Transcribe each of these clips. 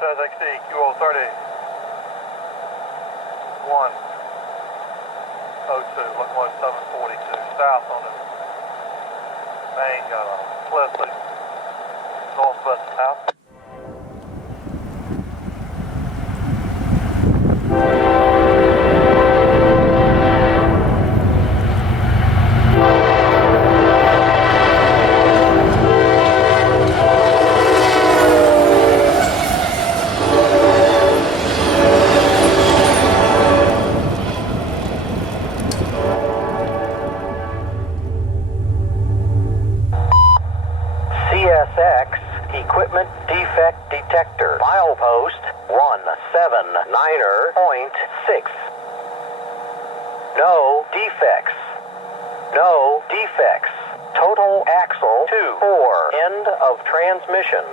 Says XC, QO 30. 102, locomotive 742, south on the main, got a cliff northwest south. CSX Equipment Defect Detector, milepost 179.6. No defects. No defects. Total axle 2-4. End of transmission.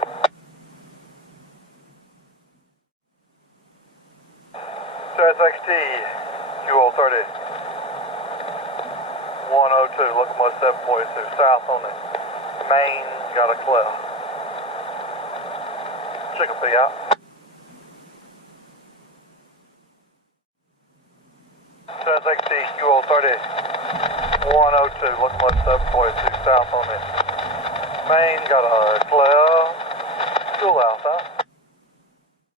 XT, QO 30. 102, locomotive 742, south on the main, got a cliff. Chicopee out. XT, QO 30. 102, locomotive 742, south on the main, got a cliff. Still outside.